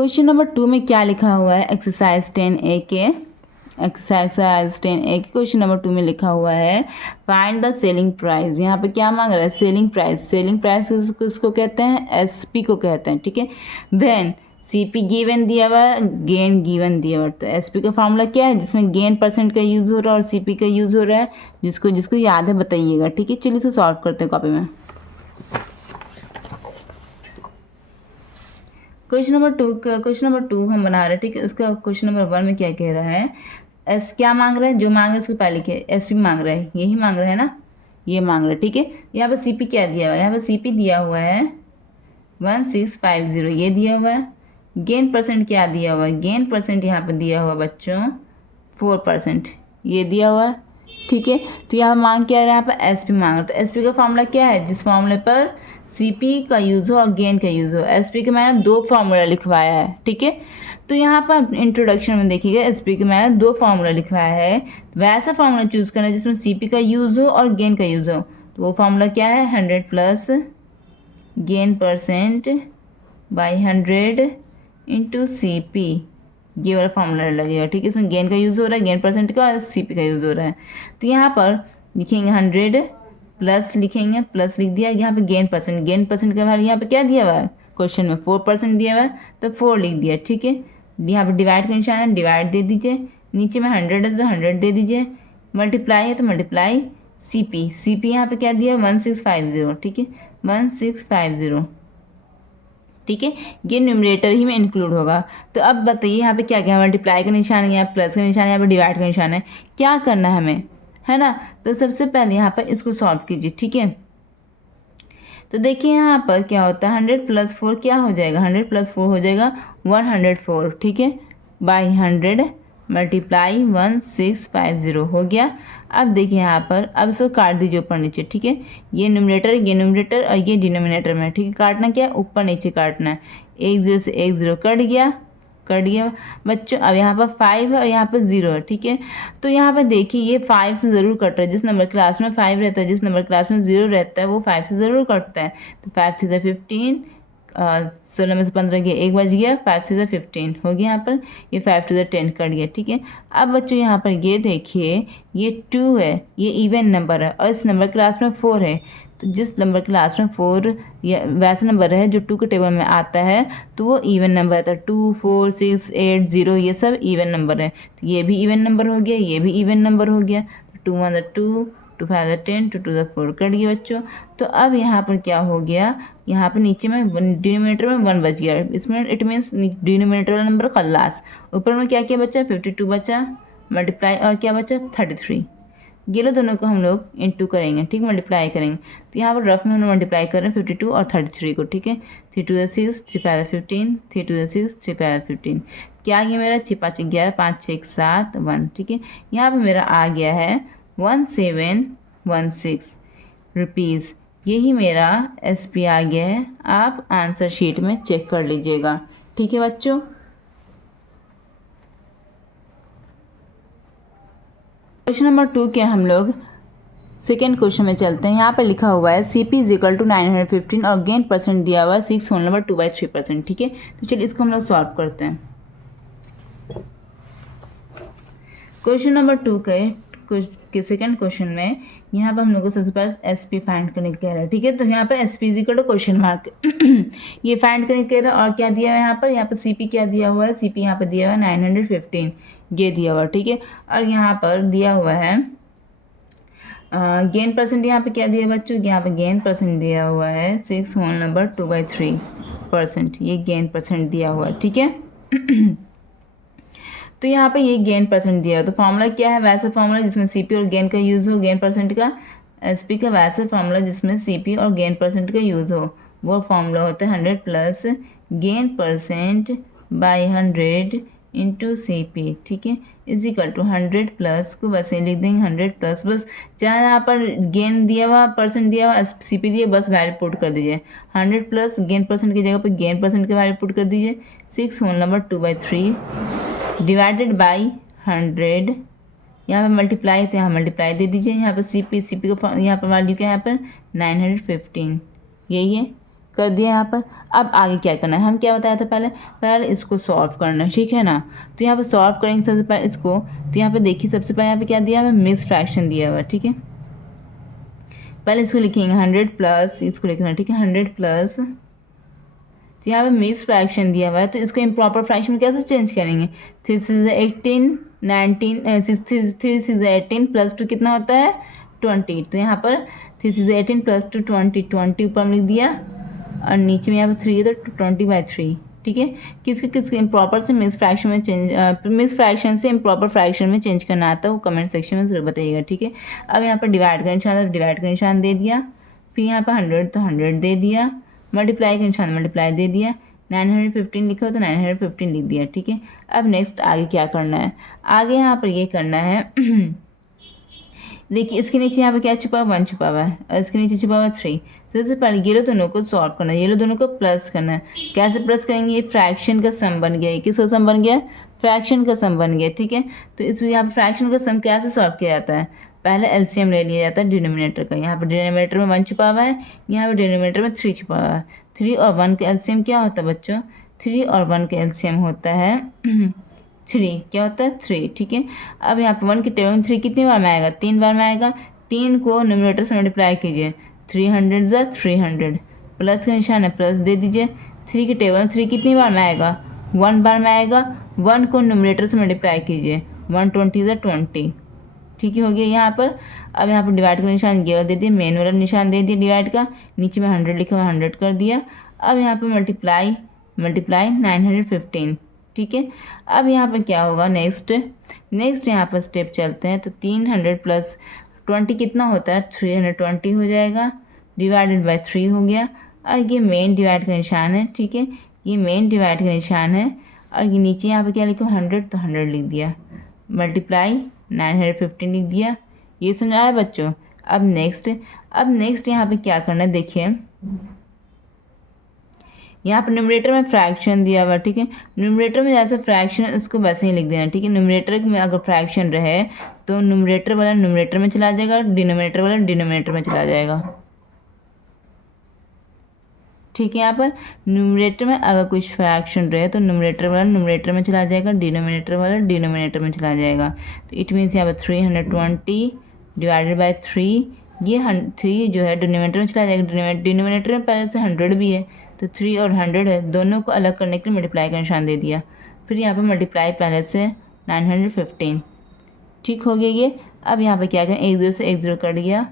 Question number 2 में क्या लिखा हुआ है, एक्सरसाइज 10A के क्वेश्चन नंबर 2 में लिखा हुआ है फाइंड द सेलिंग प्राइस। यहाँ पे क्या मांग रहा है, सेलिंग प्राइस किसको कहते हैं, एसपी को कहते हैं, ठीक है। व्हेन सीपी गिवन दिया हुआ है, गेन गिवन दिया हुआ है, तो एसपी का फॉर्मूला क्या है जिसमें गेन परसेंट का यूज हो रहा है और सीपी का यूज हो रहा है, जिसको याद है बताइएगा, ठीक है। चलिए इसे सॉल्व करते हैं कॉपी में। क्वेश्चन नंबर टू हम बना रहे हैं, ठीक है। इसका क्वेश्चन नंबर 1 में क्या कह रहा है, एस क्या मांग रहा है, जो मांग रहा है उसको पहले लिखे, एसपी मांग रहा है, यही मांग रहा है ना, ये मांग रहा है, ठीक है। यहाँ पर सीपी क्या दिया हुआ है, यहाँ पर सीपी दिया हुआ है 1650, ये दिया हुआ है। गेन परसेंट क्या दिया हुआ है, गेन परसेंट यहाँ पर दिया हुआ बच्चों 4%, ये दिया हुआ है, ठीक है। तो यहाँ मांग क्या है, यहाँ पर एसपी मांग रहा है, तो एसपी का फॉर्मूला क्या है, जिस फॉर्मूले पर सीपी का यूज़ हो और गेन का यूज़ हो। एसपी के मैंने 2 फार्मूला लिखवाया है, ठीक है। तो यहाँ पर इंट्रोडक्शन में देखिएगा, एसपी के मैंने 2 फार्मूला लिखवाया है, वैसा फार्मूला चूज़ करना है जिसमें सीपी का यूज़ हो और गेन का यूज़ हो। तो वो फार्मूला क्या है, 100 plus gain percent by 100 into CP, ये वाला फार्मूला लगेगा, ठीक है। इसमें गेन का यूज़ हो रहा है, गेन परसेंट का, और सीपी का यूज़ हो रहा है। तो यहाँ पर लिखेंगे 100 प्लस, लिखेंगे प्लस लिख दिया, यहाँ पे गेन परसेंट का वैल्यू यहाँ पे क्या दिया हुआ है, क्वेश्चन में 4% दिया हुआ है, तो 4 लिख दिया, ठीक है। यहाँ पे डिवाइड का निशान है, डिवाइड दे दीजिए, नीचे में 100 है तो 100 दे दीजिए, मल्टीप्लाई है तो मल्टीप्लाई सीपी यहाँ पे क्या दिया है 1650, ठीक है, 1650, ठीक है। ये न्यूमरेटर ही में इंक्लूड होगा। तो अब बताइए यहाँ पे क्या क्या, मल्टीप्लाई का निशान है, यहाँ प्लस का निशान है, यहाँ पे डिवाइड का निशान है, क्या करना है हमें, है ना। तो सबसे पहले यहाँ पर इसको सॉल्व कीजिए, ठीक है। तो देखिए यहाँ पर क्या होता है, 100 प्लस 4 क्या हो जाएगा, 100 प्लस 4 हो जाएगा 104, ठीक है, बाई 100 मल्टीप्लाई 1650 हो गया। अब देखिए यहाँ पर, अब इसको काट दीजिए ऊपर नीचे, ठीक है। ये न्यूमरेटर और ये डिनोमिनेटर में, ठीक है। काटना क्या है, ऊपर नीचे काटना है, 1 0 से 1 0 कट गया बच्चों। अब यहाँ पर 5 है और यहाँ पर 0 है, ठीक है। तो यहाँ पर देखिए ये 5 से ज़रूर कट रहा है, जिस नंबर क्लास में 5 रहता है, जिस नंबर क्लास में 0 रहता है वो 5 से ज़रूर कटता है। तो 5 3 15, 16 में से 15 गया, 1 बच गया, 5 3 15 हो गया, यहाँ पर ये 5 2 10 कट गया, ठीक है। अब बच्चों यहाँ पर ये देखिए, ये 2 है, ये इवन नंबर है, और इस नंबर क्लास में 4 है। तो जिस नंबर क्लास में 4 या वैसा नंबर है जो 2 के टेबल में आता है, तो वो इवन नंबर आता है। 2 4 6 8 0 ये सब इवन नंबर है। तो ये भी इवन नंबर हो गया, ये भी इवन नंबर हो गया। 2 1 2, 2 5 10, 2 2 4 कट गया बच्चों। तो अब यहाँ पर क्या हो गया, यहाँ पर नीचे में डिनोमिनेटर में 1 बच गया, इसमें इट मीन्स डिनोमिनेटर वाला नंबर खल्लास। ऊपर में क्या क्या बचा, 52 बचा, मल्टीप्लाई और क्या बचा 33। ये लो दोनों को हम लोग इंटू करेंगे, ठीक, मल्टीप्लाई करेंगे। तो यहाँ पर रफ में हम मल्टीप्लाई कर रहे हैं 52 और 33 को, ठीक है। 3 2 6, 3 5 15, 3 2 6, 3 5 15, क्या आ गया मेरा 6 5 11, 5 6 7 1, ठीक है। यहाँ पर मेरा आ गया है 1716 रुपीज़, यही मेरा एसपी आ गया है। आप आंसर शीट में चेक कर लीजिएगा, ठीक है बच्चों। क्वेश्चन नंबर 2 के हम लोग सेकेंड क्वेश्चन में चलते हैं। यहाँ पर लिखा हुआ है CP इज इक्वल टू 915 और गेन परसेंट दिया हुआ है 6 होल नंबर 2/3%, ठीक है। तो चलिए इसको हम लोग सॉल्व करते हैं। क्वेश्चन नंबर 2 के सेकेंड क्वेश्चन में यहाँ पर हम लोग को सबसे पहले एसपी फाइंड करने कह रहा है, ठीक है। तो यहाँ पर SP is equal to question mark ये फाइंड करने कह रहा है, और क्या दिया हुआ है यहाँ पर सीपी क्या दिया हुआ है, सीपी यहाँ पर दिया हुआ है 915, ये दिया हुआ, ठीक है। और यहाँ पर दिया हुआ है गेन परसेंट, यहाँ पे क्या दिया बच्चों, यहाँ पे गेन परसेंट दिया हुआ है 6 होल नंबर 2/3%, ये गेन परसेंट दिया हुआ है, ठीक है। तो यहाँ पे ये गेन परसेंट दिया है, तो फॉर्मूला क्या है, वैसा फॉर्मूला जिसमें सीपी और गेन का यूज़ हो, गेन परसेंट का। एसपी का वैसा फॉर्मूला जिसमें सीपी और गेन परसेंट का यूज़ हो, वो फॉर्मूला होता है 100 plus gain percent by 100 into CP, ठीक है, इज इक्वल टू 100 प्लस को बस लिख देंगे 100 प्लस, बस जहाँ यहाँ पर गेन दिया हुआ परसेंट दिया हुआ सीपी दिए, बस वैल्यू पुट कर दीजिए। 100 प्लस गेन परसेंट की जगह पर गेन परसेंट की वैल्यू पुट कर दीजिए, 6 होल नंबर 2/3 डिवाइडेड बाई 100, यहाँ पर मल्टीप्लाई तो यहाँ मल्टीप्लाई दे दीजिए। यहाँ पर सीपी का यहाँ पर वैल्यू क्या है, यहाँ पर 915, यही है, कर दिया यहाँ पर। अब आगे क्या करना है, हम क्या बताया था पहले इसको सॉल्व करना है, ठीक है ना। तो यहाँ पर सॉल्व करेंगे सबसे पहले इसको। तो यहाँ पे देखिए सबसे पहले यहाँ पे क्या दिया हुआ है, मिस फ्रैक्शन दिया हुआ है, ठीक है। पहले इसको लिखेंगे 100 प्लस, इसको लिखना है, ठीक है, 100 प्लस। तो यहाँ पे मिस फ्रैक्शन दिया हुआ है, तो इसको इम्प्रॉपर फ्रैक्शन में कैसे चेंज करेंगे। 3 6 18 19 3 6 18 प्लस 2 कितना होता है 20। तो यहाँ पर 3 6 18 प्लस 2 20 ऊपर में लिख दिया और नीचे में यहाँ पर 3 है तो 20/3, ठीक है। किसके इम्प्रॉपर से मिस फ्रैक्शन में चेंज, मिस फ्रैक्शन से इम्प्रॉपर फ्रैक्शन में चेंज करना आता है वो कमेंट सेक्शन में जरूर बताइएगा, ठीक है। अब यहाँ पर डिवाइड का निशान, तो डिवाइड का निशान दे दिया, फिर यहाँ पर 100 तो 100 दे दिया, मल्टीप्लाई का निशान मल्टीप्लाई दे दिया, 915 लिखा हो तो 915 लिख दिया, ठीक है। अब नेक्स्ट आगे क्या करना है, आगे यहाँ पर ये करना है देखिए इसके नीचे यहाँ पे क्या छुपा हुआ 1 छुपा हुआ है और इसके नीचे छुपा हुआ 3। सबसे पहले ये लो दोनों को सॉल्व करना है, ये लो दोनों को प्लस करना है। कैसे प्लस करेंगे, ये फ्रैक्शन का सम बन गया, ये किसका सम बन गया, फ्रैक्शन का सम बन गया, ठीक है। तो इसमें यहाँ पर फ्रैक्शन का सम कैसे सॉल्व किया जाता है, पहले एलसीएम ले लिया जाता है डिनोमिनेटर का। यहाँ पर डिनोमिनेटर में 1 छुपा हुआ है, यहाँ पर डिनोमिनेटर में 3 छुपा हुआ है। 3 और 1 का एलसीएम क्या होता है बच्चों, 3 और 1 का एलसीएम होता है 3, क्या होता है 3, ठीक है। अब यहाँ पर 1 के टेबल में 3 कितनी बार में आएगा, 3 बार में आएगा। 3 को न्यूमरेटर से मल्टीप्लाई कीजिए, 300 ज़ा 300, प्लस का निशान है प्लस दे दीजिए। 3 के टेबल में 3 कितनी बार में आएगा, 1 बार में आएगा। 1 को न्यूमरेटर से मल्टीप्लाई कीजिए, 120 ज़ा 20, ठीक है, हो गया यहाँ पर। अब यहाँ पर डिवाइड का निशान ये दे दिया, मेन वाला निशान दे दिया डिवाइड का, नीचे में 100 लिखा हुआ 100 कर दिया। अब यहाँ पर मल्टीप्लाई 915, ठीक है। अब यहाँ पर क्या होगा नेक्स्ट यहाँ पर स्टेप चलते हैं। तो 300 प्लस 20 कितना होता है 320 हो जाएगा, डिवाइडेड बाय 3 हो गया। और ये मेन डिवाइड का निशान है, ठीक है, ये मेन डिवाइड का निशान है। और ये नीचे यहाँ पर क्या लिखा 100 तो 100 लिख दिया, मल्टीप्लाई 915 लिख दिया। ये समझा है बच्चों। अब नेक्स्ट यहाँ पे क्या करना है, देखिए यहाँ पर न्यूमरेटर में फ्रैक्शन दिया हुआ, ठीक है। न्यूमरेटर में जैसे फ्रैक्शन उसको वैसे ही लिख देना, ठीक है। न्यूमरेटर में अगर फ्रैक्शन रहे तो न्यूमरेटर वाला न्यूमरेटर में चला जाएगा, डिनोमिनेटर वाला डिनोमिनेटर में चला जाएगा, ठीक है। यहाँ पर न्यूमरेटर में अगर कुछ फ्रैक्शन रहे तो न्यूमरेटर वाला न्यूमरेटर में चला जाएगा, डिनोमिनेटर वाला डिनोमिनेटर में चला जाएगा। तो इट मीन्स यहाँ पर 320 डिवाइडेड बाय 3, ये 3 जो है डिनोमिनेटर में चला जाएगा। डिनोमिनेटर में पहले से 100 भी है तो 3 और 100 है, दोनों को अलग करने के लिए मल्टीप्लाई का निशान दे दिया। फिर यहाँ पर मल्टीप्लाई पहले से 915, ठीक हो गया ये। अब यहाँ पर क्या करें, 1 0 से 1 0 कट गया,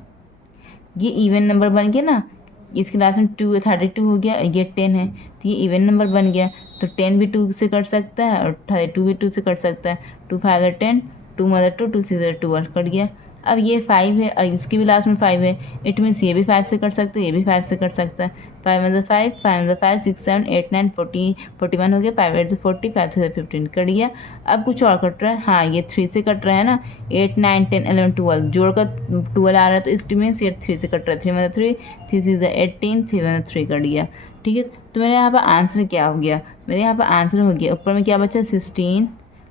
ये इवन नंबर बन गया ना। इसके लास्ट में 2 32 हो गया, ये 10 है तो ये इवन नंबर बन गया। तो 10 भी 2 से कट सकता है और 32 भी 2 से कट सकता है। 2 5 10, 2 मदर 2, 2 6 12 कट गया। अब ये 5 है और इसके भी लास्ट में 5 है, इट मीन्स ये भी 5 से कट सकता है, ये भी 5 से कट सकता है। 5 1 5, 5 1 5, 6 7 8 9 40 41 हो गया। 5 8 40, 5 6 15 कट गया। अब कुछ और कट रहा है, हाँ ये 3 से कट रहा है ना। 8 9 10 11 12 जोड़कर 12 आ रहा है तो इस मीन्स ये 3 से कट रहा है। 3 1 3, 3 6 18, 3 1 3 कट गया, ठीक है। तो मेरे यहाँ पर आंसर क्या हो गया, मेरे यहाँ पर आंसर हो गया, ऊपर में क्या बचा 16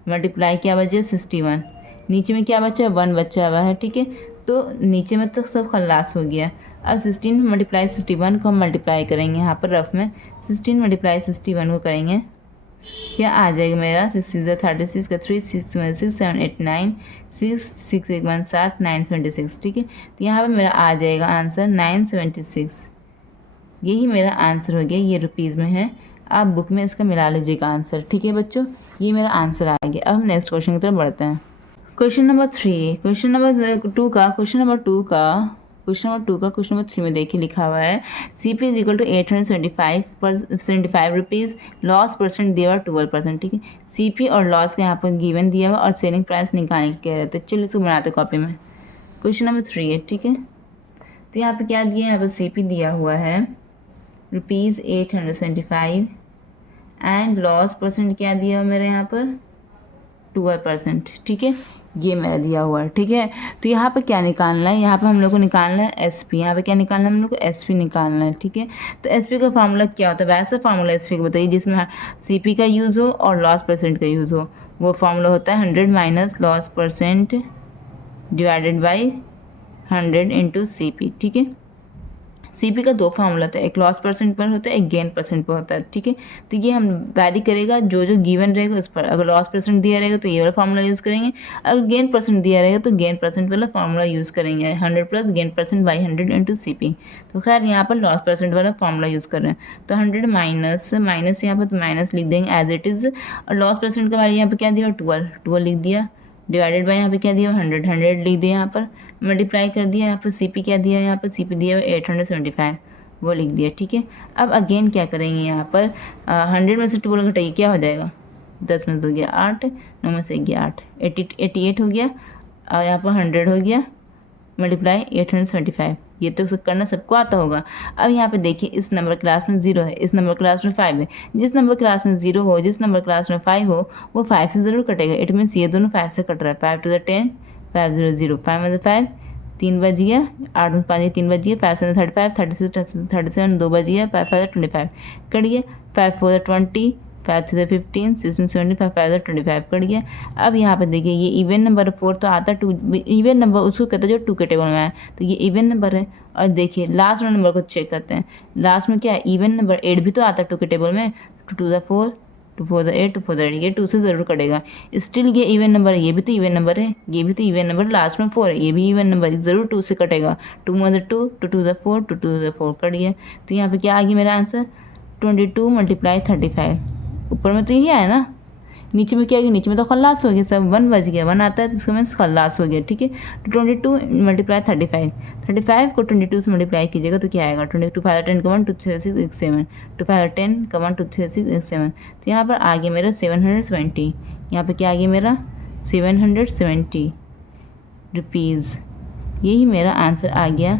मल्टीप्लाई क्या बचा 61, नीचे में क्या बचा 1 बचा हुआ है, ठीक है। तो नीचे में तो सब खल्लास हो गया। अब 16 मल्टीप्लाई 61 को हम मल्टीप्लाई करेंगे, यहाँ पर रफ में 16 मल्टीप्लाई 61 को करेंगे, क्या आ जाएगा मेरा 6 36 का 3 6 6 7 8 9 6 6 1 1 7 976, ठीक है। तो यहाँ पर मेरा आ जाएगा आंसर 976, यही मेरा आंसर हो गया। ये रुपीज़ में है, आप बुक में इसका मिला लीजिएगा आंसर, ठीक है बच्चों। ये मेरा आंसर आ गया। अब हम नेक्स्ट क्वेश्चन की तरफ बढ़ते हैं। क्वेश्चन नंबर 3, क्वेश्चन नंबर 2 का क्वेश्चन नंबर 3 में देखिए लिखा हुआ है CP is equal to 875 rupees, loss percent दिया हुआ 12%, ठीक है। CP और लॉस का यहाँ पर गिवन दिया हुआ और सेलिंग प्राइस निकालने के कह रहे थे। चलिए इसको बनाते कॉपी में। क्वेश्चन नंबर 3 है, ठीक है। तो यहाँ पर क्या दिया है, यहाँ पर CP दिया हुआ है ₹875 एंड लॉस परसेंट क्या दिया हुआ मेरे यहाँ पर 12%, ठीक है। ये मेरा दिया हुआ है, ठीक है। तो यहाँ पर क्या निकालना है, यहाँ पर हम लोग को निकालना है SP, यहाँ पे क्या निकालना है हम लोग को SP निकालना है, ठीक है। तो SP का फार्मूला क्या होता है, वैसा फार्मूला SP का बताइए जिसमें CP का यूज़ हो और लॉस परसेंट का यूज़ हो। वो फार्मूला होता है 100 minus loss percent divided by 100 into CP, ठीक है। सीपी का दो फार्मूला होता है, एक लॉस परसेंट पर होता है, एक गेन परसेंट पर होता है, ठीक है। तो ये हम वैरी करेगा जो जो गिवन रहेगा उस पर। अगर लॉस परसेंट दिया रहेगा तो ये वाला फार्मूला यूज़ करेंगे, अगर गेन परसेंट दिया रहेगा तो गेन परसेंट वाला फार्मूला यूज़ करेंगे, 100 plus gain percent by 100 into CP. तो खैर यहाँ पर लॉस परसेंट वाला फार्मूला यूज़ कर रहे हैं, तो 100 माइनस माइनस यहाँ पर तो माइनस लिख देंगे एज इट इज़, और लॉस परसेंट का वैल्यू यहाँ पर क्या दिया 12 लिख दिया, डिवाइडेड बाई यहाँ पे क्या दिया 100 लिख दिया, यहाँ पर मल्टीप्लाई कर दिया, यहाँ पर सीपी क्या दिया, यहाँ पर सीपी दिया 875 वो लिख दिया, ठीक है। अब अगेन क्या करेंगे यहाँ पर 100 में से 12 घटाइए, क्या हो जाएगा 10 में से 2 गया 8, 9 में से 1 गया 8, 88 हो गया, और यहाँ पर 100 हो गया मल्टीप्लाई 875। ये तो करना सबको आता होगा। अब यहाँ पे देखिए इस नंबर क्लास में 0 है, इस नंबर क्लास में 5 है, जिस नंबर क्लास में 0 हो, जिस नंबर क्लास में 5 हो वो 5 से ज़रूर कटेगा। इट मीन्स ये दोनों 5 से कट रहा है। 5 टू द 10, 5 0 0, 5 में 5 3 बज गया, 8 में 5 3 बज गया, 5 से 35, 36 37 2 बज गया, 5 5 25 कट गया, 5 4 20, 5 3 15, 16 75, 5 25 कट गया। अब यहाँ पे देखिए ये इवन नंबर 4 तो आता है, 2 इवन नंबर उसको कहते हैं जो 2 के टेबल में है, तो ये इवन नंबर है। और देखिए लास्ट वाले नंबर को चेक करते हैं, लास्ट में क्या है इवन नंबर 8 भी तो आता है 2 के टेबल में, 2 2 4, 2 4 8, 2 4 8, ये 2 से ज़रूर कटेगा। स्टिल ये इवन नंबर है, ये भी तो इवन नंबर है, ये भी तो इवन नंबर, लास्ट में 4 है, ये भी इवन नंबर है, ज़रूर 2 से कटेगा। 2 में 2, 2 2 4, 2 2 4 कट गया। तो यहाँ पे क्या आ गया मेरा आंसर 22 मल्टीप्लाई 35। ऊपर में तो यही आया ना, नीचे में क्या है, नीचे में तो खल्लास हो गया सब, 1 बज गया, 1 आता है तो इसका मीन्स खल्लास हो गया, ठीक है। तो 22 मल्टीप्लाई 35, 35 को 22 से मल्टीप्लाई कीजिएगा तो क्या आएगा 22 5 10 का 1 2 3 6 1 7, 2 5 10 का 1 2 3 6 1 7। तो यहाँ पर आ गया मेरा 770, यहाँ पर क्या आ गया मेरा 770 रुपीज़, यही मेरा आंसर आ गया।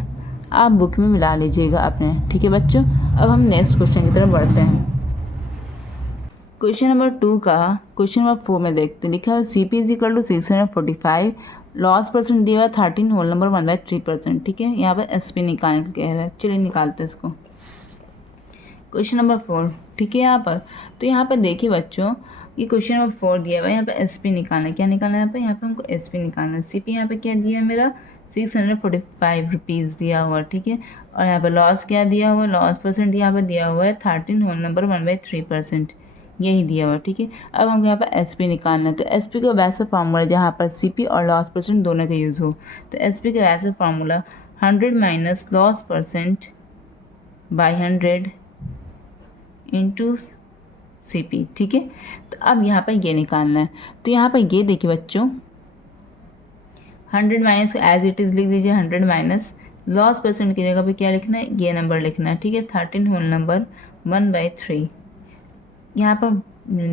आप बुक में मिला लीजिएगा अपने, ठीक है बच्चों। अब हम नेक्स्ट क्वेश्चन की तरफ बढ़ते हैं। क्वेश्चन नंबर 2 का क्वेश्चन नंबर 4 में देखते हैं, लिखा है CP is equal to 645, loss percent दिया हुआ 13 होल नंबर 1/3%, ठीक है। यहाँ पर SP निकालने को कह रहा है, चलिए निकालते हैं इसको। क्वेश्चन नंबर 4, ठीक है। यहाँ पर तो यहाँ पर देखिए बच्चों, ये क्वेश्चन नंबर 4 दिया हुआ है, यहाँ पर SP निकालना है, क्या निकालना है यहाँ पर हमको SP निकालना है। CP यहाँ पर क्या दिया है मेरा 645 रुपीज़ दिया हुआ, ठीक है। और यहाँ पर लॉस क्या दिया हुआ है, लॉस परसेंट यहाँ पर दिया हुआ है 13 होल नंबर 1/3%, यही दिया हुआ, ठीक है। अब हमको यहाँ पर SP निकालना है, तो SP का वैसा फार्मूला जहाँ पर CP और लॉस परसेंट दोनों का यूज़ हो, तो SP का वैसा formula 100 minus loss percent by 100 into CP, ठीक है। तो अब यहाँ पर ये निकालना है, तो यहाँ पर ये देखिए बच्चों 100 माइनस को एज इट इज़ लिख दीजिए, 100 माइनस लॉस परसेंट की जगह पे क्या लिखना है, ये नंबर लिखना है, ठीक है। 13 होल नंबर 1/3, यहाँ पर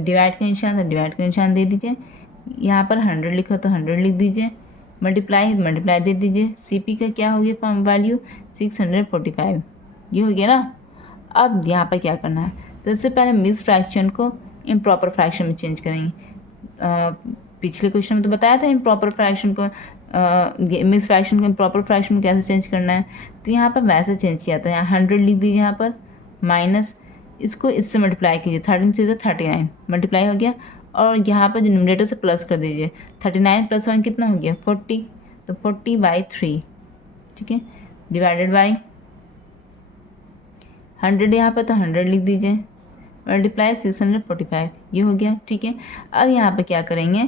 डिवाइड का निशान तो डिवाइड का निशान दे दीजिए, यहाँ पर 100 लिखा तो 100 लिख दीजिए, मल्टीप्लाई मल्टीप्लाई दे दीजिए। CP का क्या हो गया फॉर्म वैल्यू 645, ये हो गया ना। अब यहाँ पर क्या करना है, तो सबसे पहले मिस फ्रैक्शन को इम्प्रॉपर फ्रैक्शन में चेंज करेंगे। पिछले क्वेश्चन में तो बताया था इम्प्रॉपर फ्रैक्शन को मिस फ्रैक्शन को इम्प्रॉपर फ्रैक्शन में कैसे चेंज करना है, तो यहाँ पर वैसे चेंज किया था। यहाँ 100 लिख दीजिए, यहाँ पर माइनस इसको इससे मल्टीप्लाई कीजिए, 13 से 39 मल्टीप्लाई हो गया, और यहाँ पर डिनोमिनेटर से प्लस कर दीजिए, 39 + 1 कितना हो गया 40, तो 40/3, ठीक है, डिवाइडेड बाई 100 यहाँ पर तो 100 लिख दीजिए, मल्टीप्लाई 645, ये हो गया, ठीक है। अब यहाँ पे क्या करेंगे,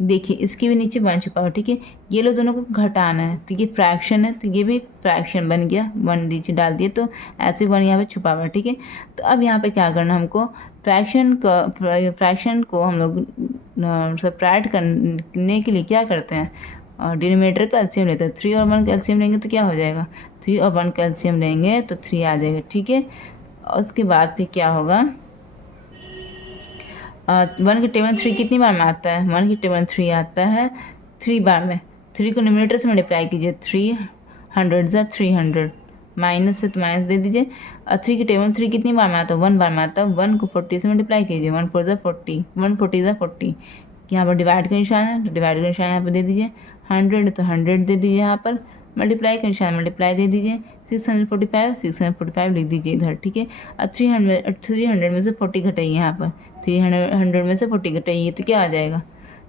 देखिए इसके भी नीचे 1 छुपा हुआ, ठीक है। ये लोग दोनों को घटाना है, तो ये फ्रैक्शन है तो ये भी फ्रैक्शन बन गया, 1 नीचे डाल दिए तो ऐसे 1 यहाँ पे छुपा हुआ, ठीक है। तो अब यहाँ पे क्या करना हमको, फ्रैक्शन को हम लोग सब्ट्रैक्ट करने के लिए क्या करते हैं, डिनोमिनेटर का एलसीएम लेते हैं। 3 और 1 का एलसीएम लेंगे तो क्या हो जाएगा, 3 और 1 का एलसीएम लेंगे तो 3 आ जाएगा, ठीक है। और उसके बाद फिर क्या होगा, 1 के टेबल 3 कितनी बार में आता है, 1 के टेबल 3 आता है 3 बार में। 3 को न्यूमरेटर से मल्टीप्लाई कीजिए, 300 300 माइनस है तो माइनस दे दीजिए। और 3 के टेबल 3 कितनी बार में आता है, 1 बार में आता है। 1 को 40 से मल्टीप्लाई कीजिए, 1 4 40, 1 40 40, यहाँ पर डिवाइड का निशान है तो डिवाइड का निशान यहाँ पर दे दीजिए, 100 तो 100 दे दीजिए, यहाँ पर मल्टीप्लाई का निशान मल्टीप्लाई दे दीजिए, 645 लिख दीजिए इधर, ठीक है। और 300 में से 40 घटाइए, यहाँ पर 300 में से 40 घटाइए तो क्या आ जाएगा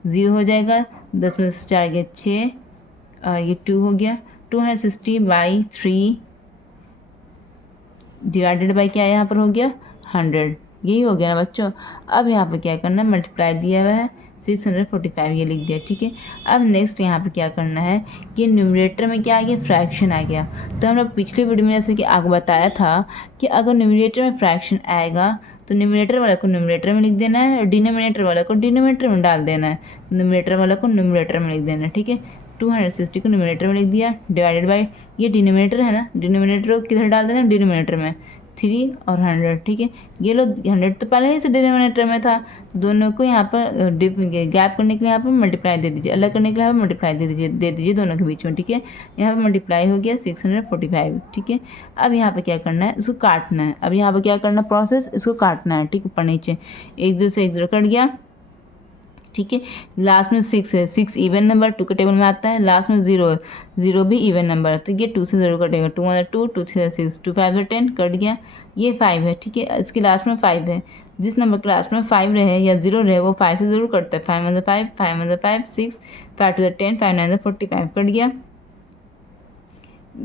0 हो जाएगा। 10 में से 4 गया 6, ये 2 हो गया, 260/3 डिवाइडेड बाई क्या यहाँ पर हो गया 100, यही हो गया ना बच्चों। अब यहाँ पर क्या करना है, मल्टीप्लाई दिया हुआ है 645 ये लिख दिया, ठीक है। अब नेक्स्ट यहाँ पे क्या करना है कि न्यूमरेटर में क्या आ गया, फ्रैक्शन आ गया। तो हम लोग पिछले वीडियो में जैसे कि आपको बताया था कि अगर न्यूमरेटर में फ्रैक्शन आएगा तो न्यूमरेटर वाला को न्यूमरेटर में लिख देना है और डिनोमिनेटर वाला को डिनोमिनेटर में डाल देना है। न्यूमरेटर वाला को न्यूमरेटर में लिख देना है, ठीक है। 260 को न्यूमरेटर में लिख दिया, डिवाइडेड बाई ये डिनोमिनेटर है ना, डिनोमिनेटर को किधर डाल देना, डिनोमिनेटर में 3 और 100, ठीक है। ये लोग 100 तो पहले ही से डिनोमिनेटर में था, दोनों को यहाँ पर गैप करने के लिए यहाँ पर मल्टीप्लाई दे दीजिए, अलग करने के लिए यहाँ पर मल्टीप्लाई दे दीजिए दोनों के बीच में, ठीक है। यहाँ पर मल्टीप्लाई हो गया 645, ठीक है। अब यहाँ पर क्या करना है, इसको काटना है। अब यहाँ पर क्या करना प्रोसेस, इसको काटना है, ठीक, ऊपर नीचे 1 0 से 1 0 कट गया, ठीक है। लास्ट में 6 है, 6 इवन नंबर 2 के टेबल में आता है। लास्ट में 0 है, 0 भी इवन नंबर है, तो ये 2 से 0 कटेगा, 2 1 2, 2 3 6, 2 5 10 कट गया। ये 5 है, ठीक है। इसके लास्ट में 5 है, जिस नंबर के लास्ट में 5 रहे या 0 रहे वो 5 से ज़रूर कटता है। 5 1 5, 5 1 5, 6, 5 2 10, 5 9 45 कट गया।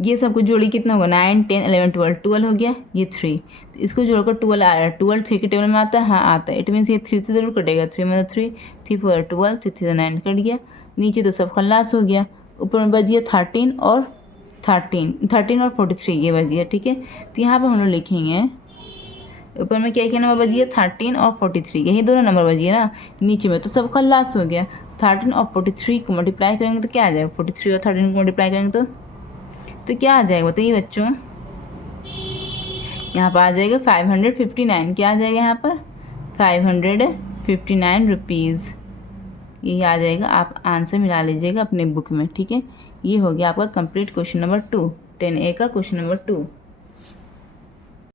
ये सब कुछ जोड़ी कितना होगा, 9 10 11 12, 12 हो गया, ये 3, तो इसको जोड़कर 12 आ रहा है। 12 3 के टेबल में आता है, हाँ आता है, इट मीन्स ये 3 से ज़रूर कटेगा। 3 मतलब 3, 3 4 12, 3 3 9 कट गया। नीचे तो सब खल्लास हो गया, ऊपर में बच गया 13 और 43 ये बच गया, ठीक है। तो यहाँ पर हम लोग लिखेंगे ऊपर में क्या क्या नंबर बच गया, 13 और 43, यही दोनों नंबर बच गया ना। नीचे में तो सब खल्लास हो गया। 13 और 43 को मल्टीप्लाई करेंगे तो क्या आ जाएगा, 43 और 13 को मल्टीप्लाई करेंगे तो क्या आ जाएगा बताइए बच्चों। यहाँ पर आ जाएगा 559, क्या आ जाएगा यहाँ पर 559 रुपीज़, यही आ जाएगा। आप आंसर मिला लीजिएगा अपने बुक में, ठीक है। ये हो गया आपका कंप्लीट क्वेश्चन नंबर 2, 10A का क्वेश्चन नंबर 2।